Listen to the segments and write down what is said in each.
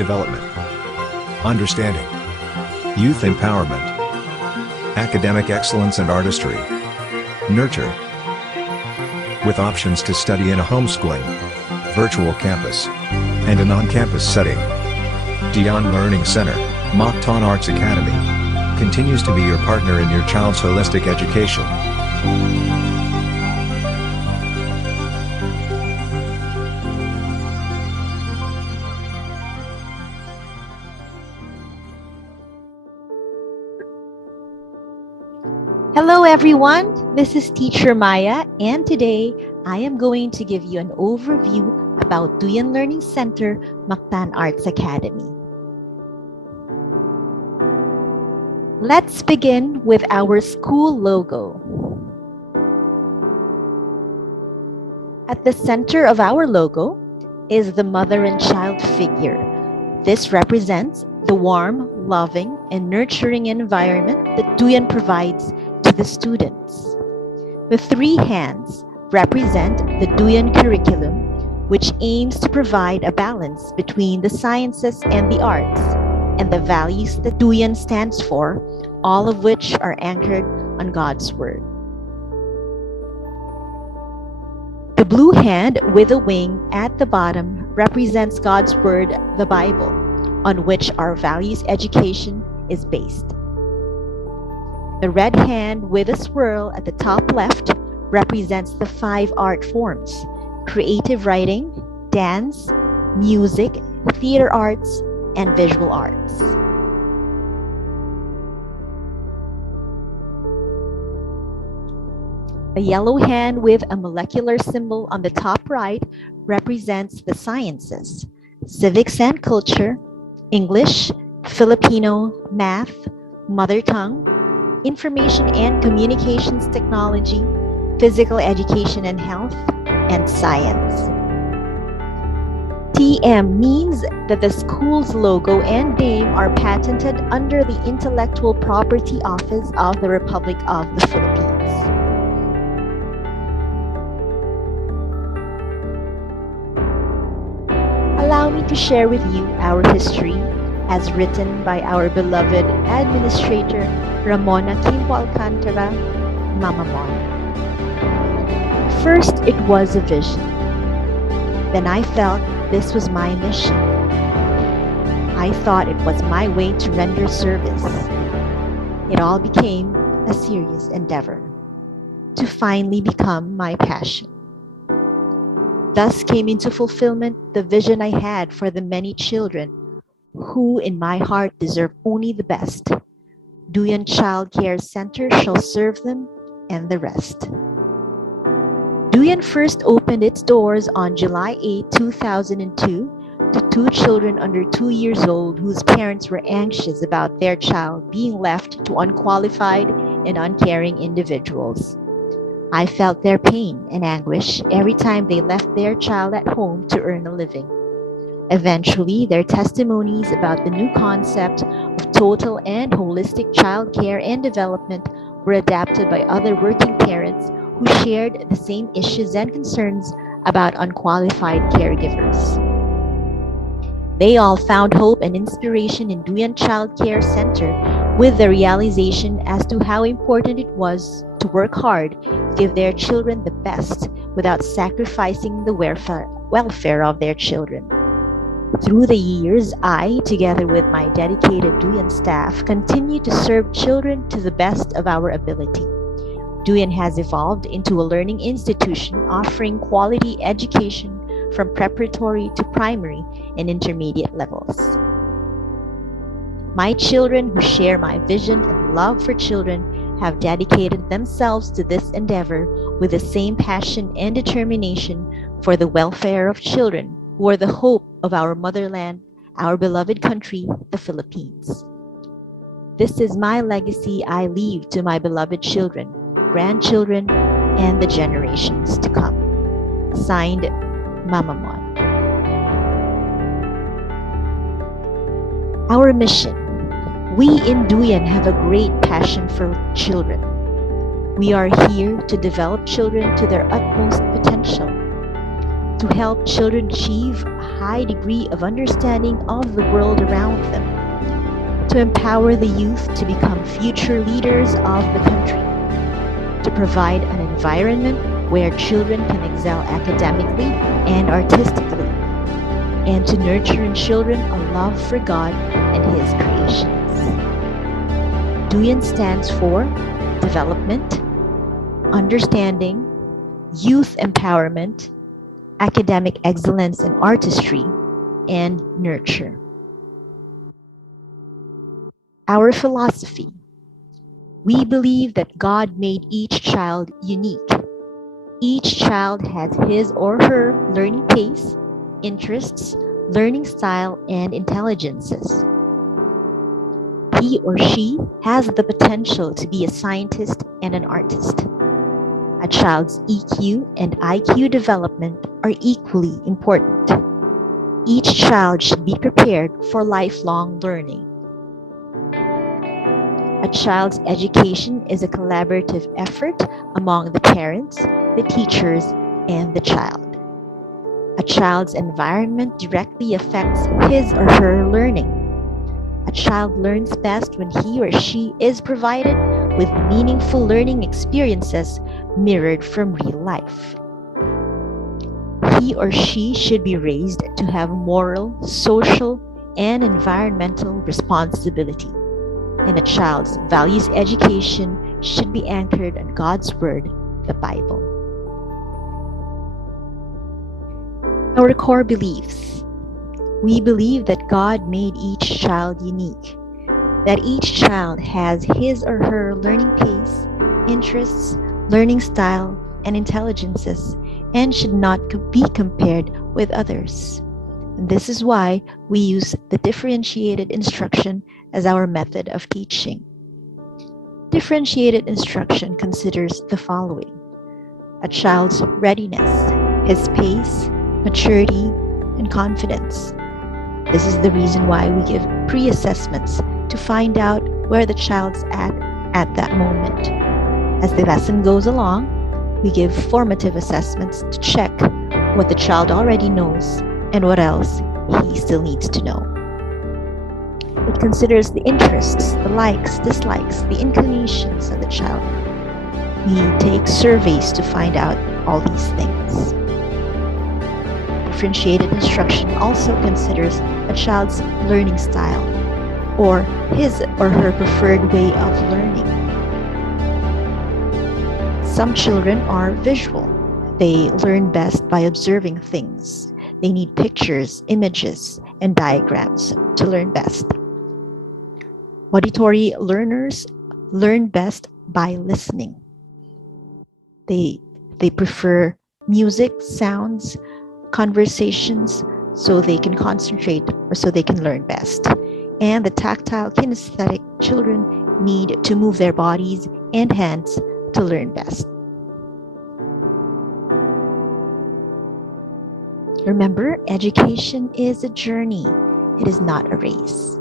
development, understanding, youth empowerment, academic excellence and artistry. Nurture. With options to study in a homeschooling, virtual campus, and an on-campus setting. Duyan Learning Center, Mactan Arts Academy, continues to be your partner in your child's holistic education. Hello everyone, this is Teacher Maya, and today I am going to give you an overview about Duyan Learning Center, Mactan Arts Academy. Let's begin with our school logo. At the center of our logo is the mother and child figure. This represents the warm, loving, and nurturing environment that Duyan provides to the students. The three hands represent the Duyan curriculum, which aims to provide a balance between the sciences and the arts, and the values that Duyan stands for, all of which are anchored on God's Word. The blue hand with a wing at the bottom represents God's Word, the Bible, on which our values education is based. The red hand with a swirl at the top left represents the 5 art forms: creative writing, dance, music, theater arts, and visual arts. A yellow hand with a molecular symbol on the top right represents the sciences: civics and culture, English, Filipino, math, mother tongue, information and communications technology, physical education and health, and science. TM means that the school's logo and name are patented under the Intellectual Property Office of the Republic of the Philippines. Allow me to share with you our history as written by our beloved Administrator Ramona Quimpo Alcantara, Mama Mon. First, it was a vision. Then I felt this was my mission. I thought it was my way to render service. It all became a serious endeavor to finally become my passion. Thus came into fulfillment the vision I had for the many children who in my heart deserve only the best. Duyan Child Care Center shall serve them and the rest. Duyan first opened its doors on July 8, 2002 to 2 children under 2 years old whose parents were anxious about their child being left to unqualified and uncaring individuals. I felt their pain and anguish every time they left their child at home to earn a living. Eventually, their testimonies about the new concept of total and holistic child care and development were adapted by other working parents who shared the same issues and concerns about unqualified caregivers. They all found hope and inspiration in Duyan Child Care Center with the realization as to how important it was to work hard, give their children the best without sacrificing the welfare of their children. Through the years, I, together with my dedicated Duyan staff, continue to serve children to the best of our ability. Duyan has evolved into a learning institution offering quality education from preparatory to primary and intermediate levels. My children who share my vision and love for children have dedicated themselves to this endeavor with the same passion and determination for the welfare of children who are the hope of our motherland, our beloved country, the Philippines. This is my legacy I leave to my beloved children, grandchildren, and the generations to come. Signed, Mama Mon. Our mission. We in Duyan have a great passion for children. We are here to develop children to their utmost potential, to help children achieve high degree of understanding of the world around them, to empower the youth to become future leaders of the country, to provide an environment where children can excel academically and artistically, and to nurture in children a love for God and His creations. Duyan stands for development, understanding, youth empowerment, academic excellence and artistry, and nurture. Our philosophy. We believe that God made each child unique. Each child has his or her learning pace, interests, learning style, and intelligences. He or she has the potential to be a scientist and an artist. A child's EQ and IQ development are equally important. Each child should be prepared for lifelong learning. A child's education is a collaborative effort among the parents, the teachers, and the child. A child's environment directly affects his or her learning. A child learns best when he or she is provided with meaningful learning experiences mirrored from real life. He or she should be raised to have moral, social, and environmental responsibility. And a child's values education should be anchored on God's Word, the Bible. Our core beliefs. We believe that God made each child unique, that each child has his or her learning pace, interests, learning style, and intelligences, and should not be compared with others. And this is why we use the differentiated instruction as our method of teaching. Differentiated instruction considers the following: a child's readiness, his pace, maturity, and confidence. This is the reason why we give pre-assessments to find out where the child's at that moment. As the lesson goes along, we give formative assessments to check what the child already knows and what else he still needs to know. It considers the interests, the likes, dislikes, the inclinations of the child. We take surveys to find out all these things. Differentiated instruction also considers a child's learning style, or his or her preferred way of learning. Some children are visual. They learn best by observing things. They need pictures, images, and diagrams to learn best. Auditory learners learn best by listening. They prefer music, sounds, conversations, so they can concentrate or so they can learn best. And the tactile kinesthetic children need to move their bodies and hands to learn best. Remember, education is a journey. It is not a race.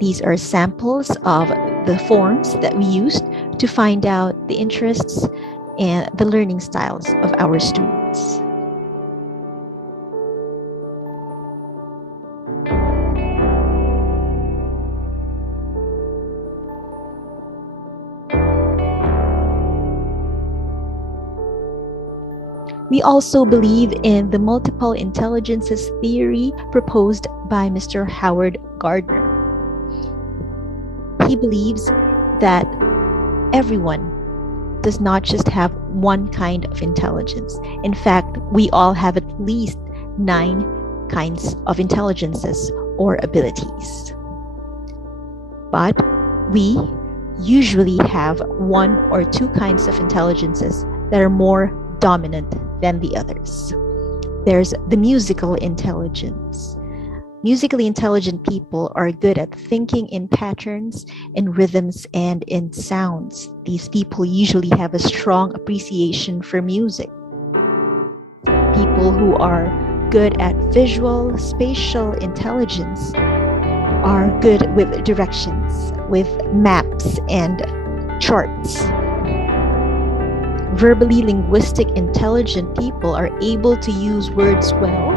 These are samples of the forms that we used to find out the interests and the learning styles of our students. We also believe in the multiple intelligences theory proposed by Mr. Howard Gardner. He believes that everyone does not just have one kind of intelligence. In fact, we all have at least 9 kinds of intelligences or abilities. But we usually have 1 or 2 kinds of intelligences that are more dominant than the others. There's the musical intelligence. Musically intelligent people are good at thinking in patterns, in rhythms, and in sounds. These people usually have a strong appreciation for music. People who are good at visual, spatial intelligence are good with directions, with maps and charts. Verbally linguistic intelligent people are able to use words well,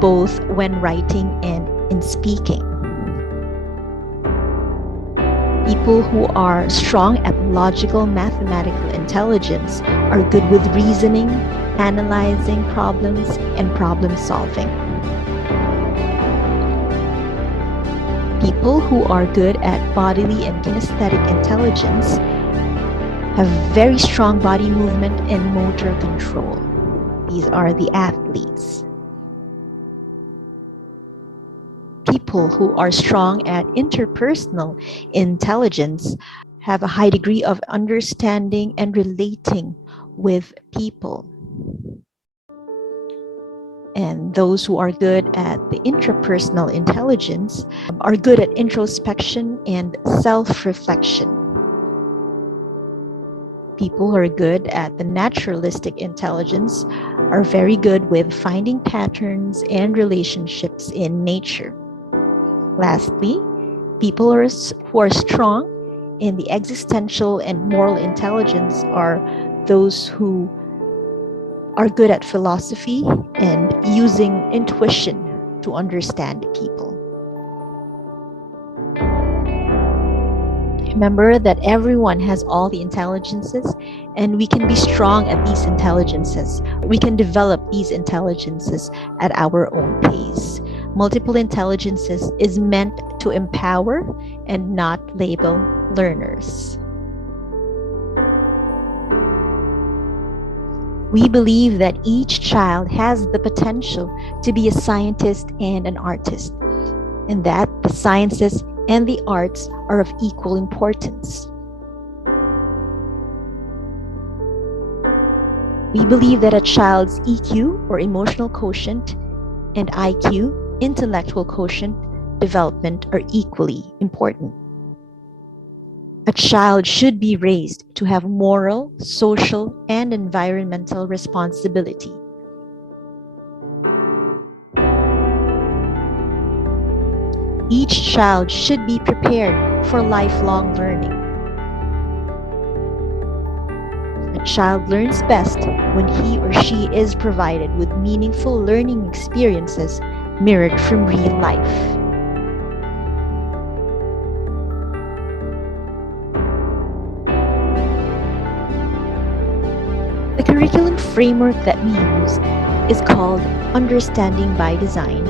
both when writing and in speaking. People who are strong at logical mathematical intelligence are good with reasoning, analyzing problems, and problem solving. People who are good at bodily and kinesthetic intelligence have very strong body movement and motor control. These are the athletes. People who are strong at interpersonal intelligence have a high degree of understanding and relating with people. And those who are good at the intrapersonal intelligence are good at introspection and self-reflection. People who are good at the naturalistic intelligence are very good with finding patterns and relationships in nature. Lastly, people who are strong in the existential and moral intelligence are those who are good at philosophy and using intuition to understand people. Remember that everyone has all the intelligences, and we can be strong at these intelligences. We can develop these intelligences at our own pace. Multiple intelligences is meant to empower and not label learners. We believe that each child has the potential to be a scientist and an artist, and that the sciences and the arts are of equal importance. We believe that a child's EQ, or emotional quotient, and IQ, intellectual quotient, development are equally important. A child should be raised to have moral, social, and environmental responsibility. Each child should be prepared for lifelong learning. A child learns best when he or she is provided with meaningful learning experiences mirrored from real life. The curriculum framework that we use is called Understanding by Design,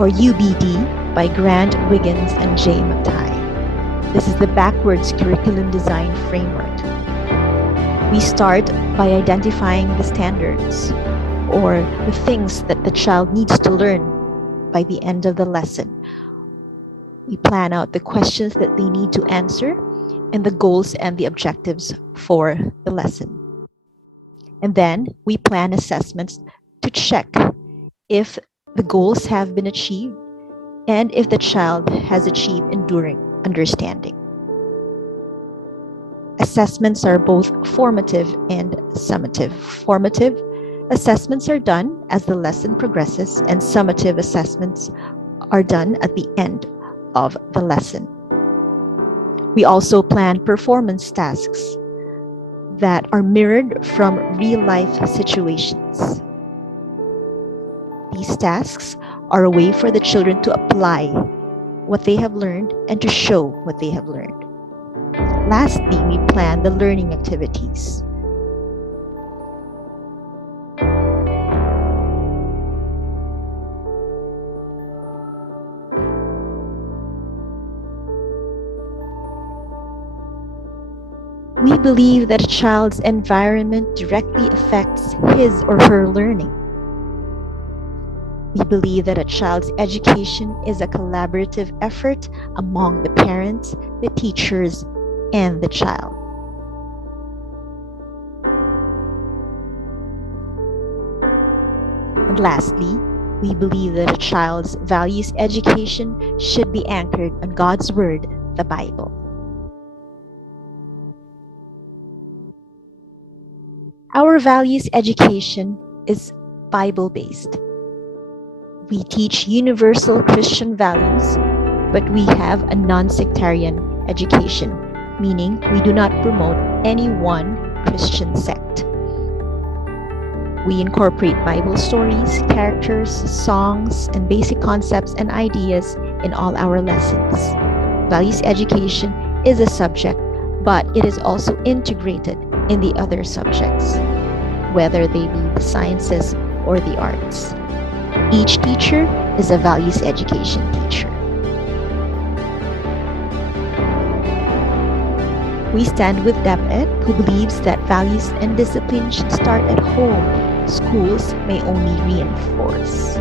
or UBD, by Grant Wiggins and J. Mactan. This is the backwards curriculum design framework. We start by identifying the standards, or the things that the child needs to learn by the end of the lesson. We plan out the questions that they need to answer and the goals and the objectives for the lesson. And then we plan assessments to check if the goals have been achieved and if the child has achieved enduring understanding. Assessments are both formative and summative. Formative assessments are done as the lesson progresses, and summative assessments are done at the end of the lesson. We also plan performance tasks that are mirrored from real-life situations. These tasks are a way for the children to apply what they have learned and to show what they have learned. Lastly, we plan the learning activities. We believe that a child's environment directly affects his or her learning. We believe that a child's education is a collaborative effort among the parents, the teachers, and the child. And lastly, we believe that a child's values education should be anchored on God's Word, the Bible. Our values education is Bible-based. We teach universal Christian values, but we have a non-sectarian education, meaning we do not promote any one Christian sect. We incorporate Bible stories, characters, songs, and basic concepts and ideas in all our lessons. Values education is a subject, but it is also integrated in the other subjects, whether they be the sciences or the arts. Each teacher is a values education teacher. We stand with DepEd, who believes that values and discipline should start at home. Schools may only reinforce.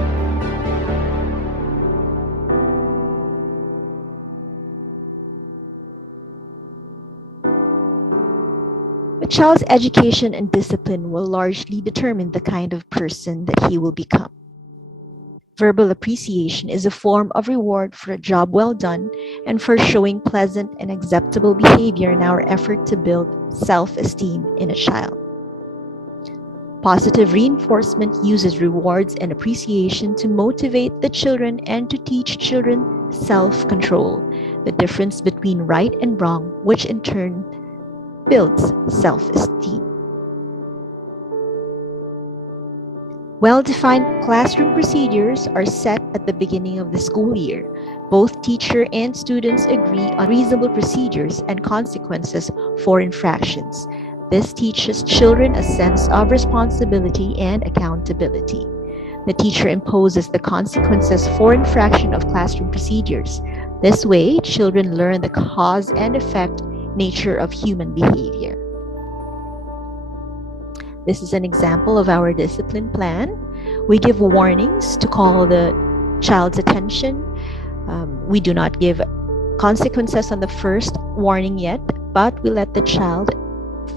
A child's education and discipline will largely determine the kind of person that he will become. Verbal appreciation is a form of reward for a job well done and for showing pleasant and acceptable behavior in our effort to build self-esteem in a child. Positive reinforcement uses rewards and appreciation to motivate the children and to teach children self-control, the difference between right and wrong, which in turn builds self-esteem. Well-defined classroom procedures are set at the beginning of the school year. Both teacher and students agree on reasonable procedures and consequences for infractions. This teaches children a sense of responsibility and accountability. The teacher imposes the consequences for infraction of classroom procedures. This way, children learn the cause and effect nature of human behavior. This is an example of our discipline plan. We give warnings to call the child's attention. We do not give consequences on the first warning yet, but we let the child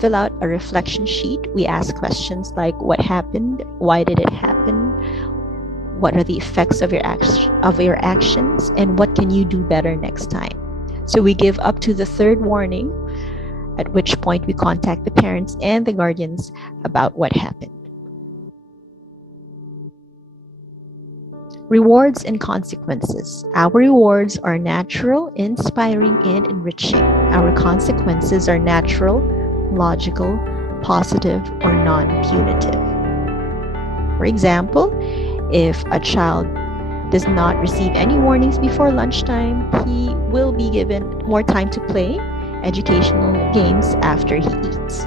fill out a reflection sheet. We ask questions like, what happened? Why did it happen? What are the effects of your actions? And what can you do better next time? So we give up to the third warning, at which point we contact the parents and the guardians about what happened. Rewards and consequences. Our rewards are natural, inspiring, and enriching. Our consequences are natural, logical, positive, or non-punitive. For example, if a child does not receive any warnings before lunchtime, he will be given more time to play educational games after he eats.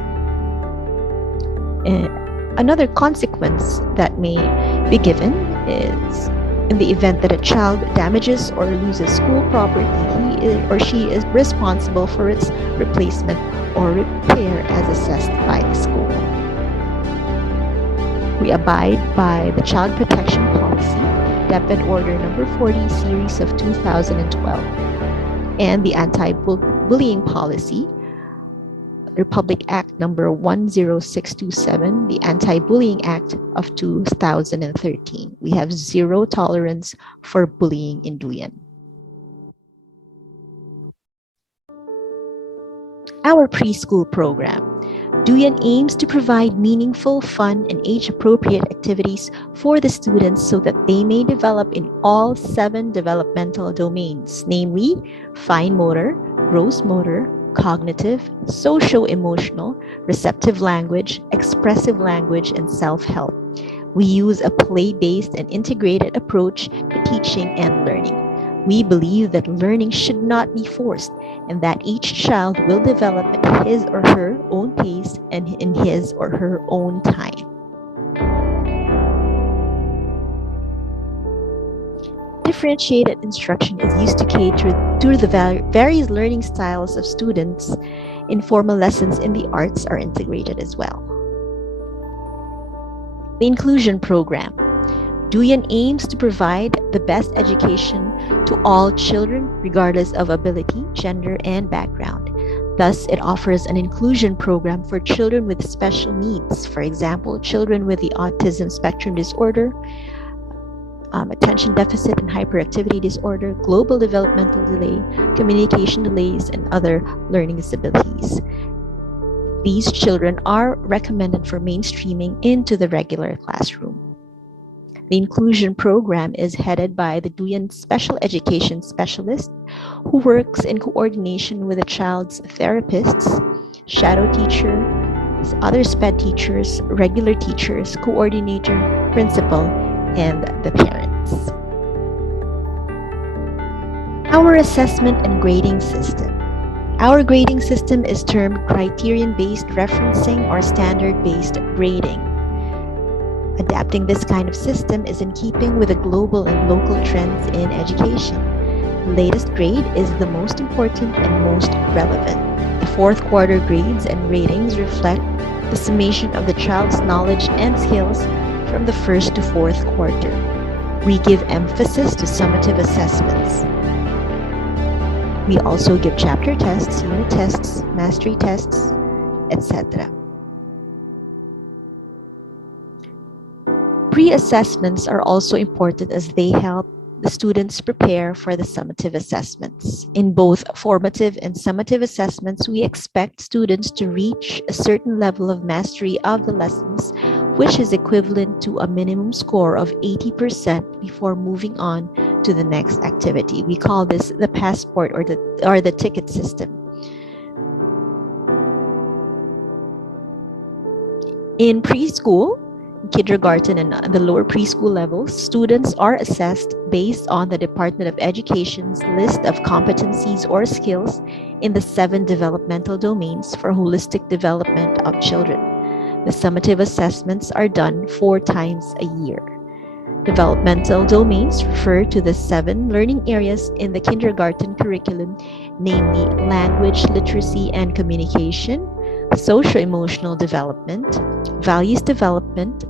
Another consequence that may be given is in the event that a child damages or loses school property, he or she is responsible for its replacement or repair as assessed by the school. We abide by the Child Protection Policy, DepEd Order Number 40, Series of 2012, and the Anti-Bullying Policy, Republic Act Number 10627, the Anti-Bullying Act of 2013. We have zero tolerance for bullying in Duyan. Our preschool program. Duyan aims to provide meaningful, fun, and age-appropriate activities for the students so that they may develop in all 7 developmental domains, namely fine motor, gross motor, cognitive, socio-emotional, receptive language, expressive language, and self-help. We use a play-based and integrated approach to teaching and learning. We believe that learning should not be forced and that each child will develop at his or her own pace and in his or her own time. Differentiated instruction is used to cater to the various learning styles of students. Informal lessons in the arts are integrated as well. The inclusion program. Duyan aims to provide the best education to all children, regardless of ability, gender, and background. Thus, it offers an inclusion program for children with special needs. For example, children with the autism spectrum disorder, attention deficit and hyperactivity disorder, global developmental delay, communication delays, and other learning disabilities. These children are recommended for mainstreaming into the regular classroom. The inclusion program is headed by the Duyan Special Education Specialist, who works in coordination with the child's therapists, shadow teacher, other SPED teachers, regular teachers, coordinator, principal, and the parents. Our assessment and grading system. Our grading system is termed criterion-based referencing or standard-based grading. Adapting this kind of system is in keeping with the global and local trends in education. The latest grade is the most important and most relevant. The fourth quarter grades and ratings reflect the summation of the child's knowledge and skills from the first to fourth quarter. We give emphasis to summative assessments. We also give chapter tests, unit tests, mastery tests, etc. Pre-assessments are also important as they help the students prepare for the summative assessments. In both formative and summative assessments, we expect students to reach a certain level of mastery of the lessons, which is equivalent to a minimum score of 80% before moving on to the next activity. We call this the passport or the ticket system. In preschool, kindergarten, and the lower preschool levels, students are assessed based on the Department of Education's list of competencies or skills in the 7 developmental domains for holistic development of children. The summative assessments are done 4 times a year. Developmental domains refer to the 7 learning areas in the kindergarten curriculum, namely language, literacy and communication, socio-emotional development, values development,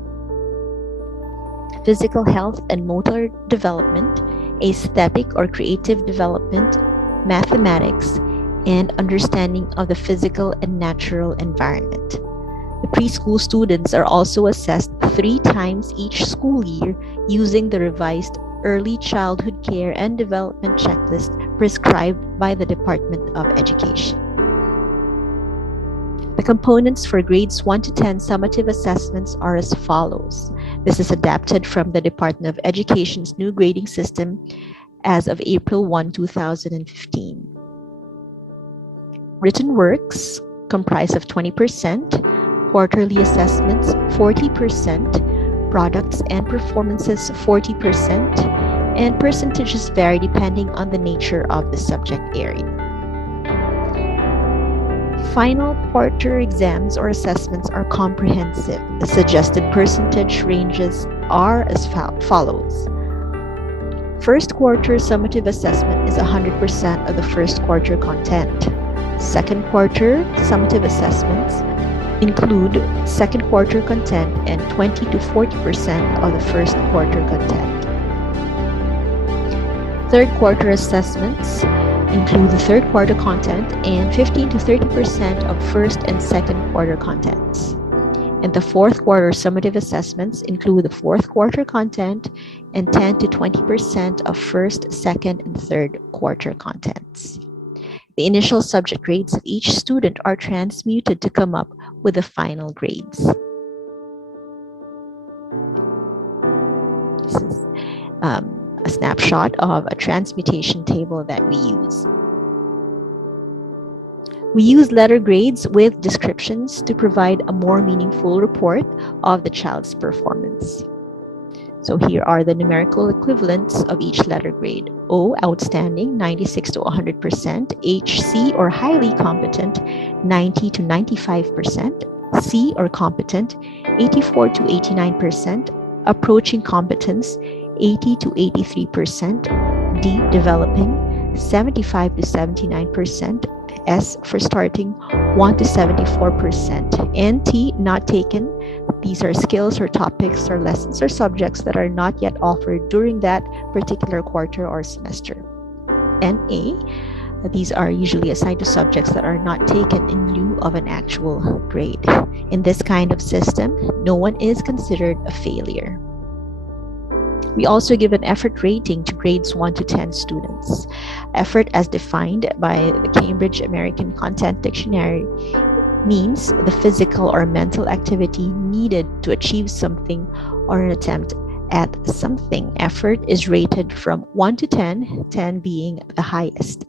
physical health and motor development, aesthetic or creative development, mathematics, and understanding of the physical and natural environment. The preschool students are also assessed 3 times each school year using the revised Early Childhood Care and Development Checklist prescribed by the Department of Education. The components for grades 1 to 10 summative assessments are as follows. This is adapted from the Department of Education's new grading system as of April 1, 2015. Written works comprise of 20%, quarterly assessments 40%, products and performances 40%, and percentages vary depending on the nature of the subject area. Final quarter exams or assessments are comprehensive. The suggested percentage ranges are as follows. First quarter summative assessment is 100% of the first quarter content. Second quarter summative assessments include second quarter content and 20 to 40% of the first quarter content. Third quarter assessments include the third quarter content and 15 to 30% of first and second quarter contents. And the fourth quarter summative assessments include the fourth quarter content and 10 to 20% of first, second, and third quarter contents. The initial subject grades of each student are transmuted to come up with the final grades. This is a snapshot of a transmutation table that we use. We use letter grades with descriptions to provide a more meaningful report of the child's performance. So here are the numerical equivalents of each letter grade. O, outstanding, 96 to 100%. H, C, or highly competent, 90 to 95%. C, or competent, 84 to 89%. Approaching competence, 80 to 83%. D, developing, 75 to 79%. S, for starting, 1 to 74%. And T, not taken. These are skills or topics or lessons or subjects that are not yet offered during that particular quarter or semester. And A, these are usually assigned to subjects that are not taken in lieu of an actual grade. In this kind of system, no one is considered a failure. We also give an effort rating to grades 1 to 10 students. Effort, as defined by the Cambridge American Content Dictionary, means the physical or mental activity needed to achieve something or an attempt at something. Effort is rated from 1 to 10, 10 being the highest.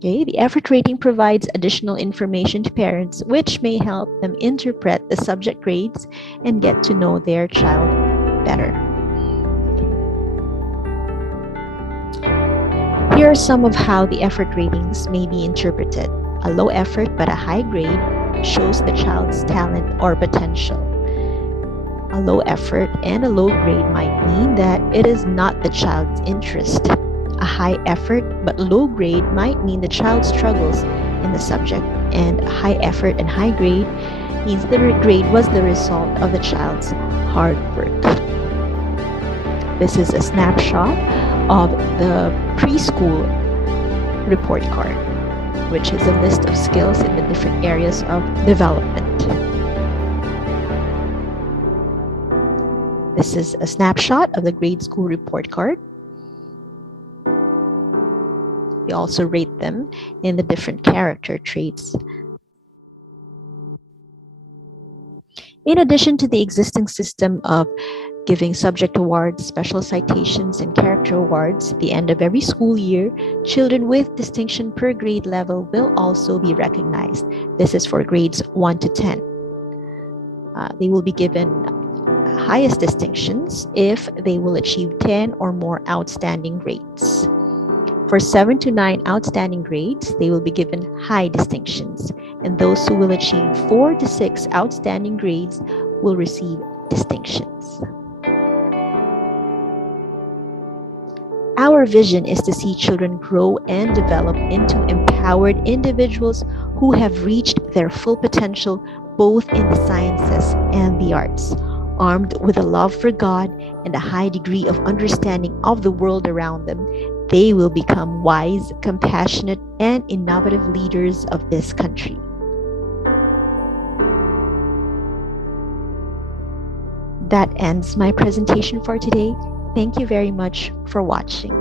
Okay, the effort rating provides additional information to parents, which may help them interpret the subject grades and get to know their child better. Here are some of how the effort ratings may be interpreted. A low effort but a high grade shows the child's talent or potential. A low effort and a low grade might mean that it is not the child's interest. A high effort but low grade might mean the child struggles in the subject, and a high effort and high grade means the grade was the result of the child's hard work. This is a snapshot of the preschool report card, which is a list of skills in the different areas of development. This is a snapshot of the grade school report card. We also rate them in the different character traits. In addition to the existing system of giving subject awards, special citations, and character awards at the end of every school year, children with distinction per grade level will also be recognized. This is for grades 1 to 10. They will be given highest distinctions if they will achieve 10 or more outstanding grades. For 7 to 9 outstanding grades, they will be given high distinctions, and those who will achieve 4 to 6 outstanding grades will receive distinctions. Our vision is to see children grow and develop into empowered individuals who have reached their full potential both in the sciences and the arts, armed with a love for God and a high degree of understanding of the world around them. They will become wise, compassionate, and innovative leaders of this country. That ends my presentation for today. Thank you very much for watching.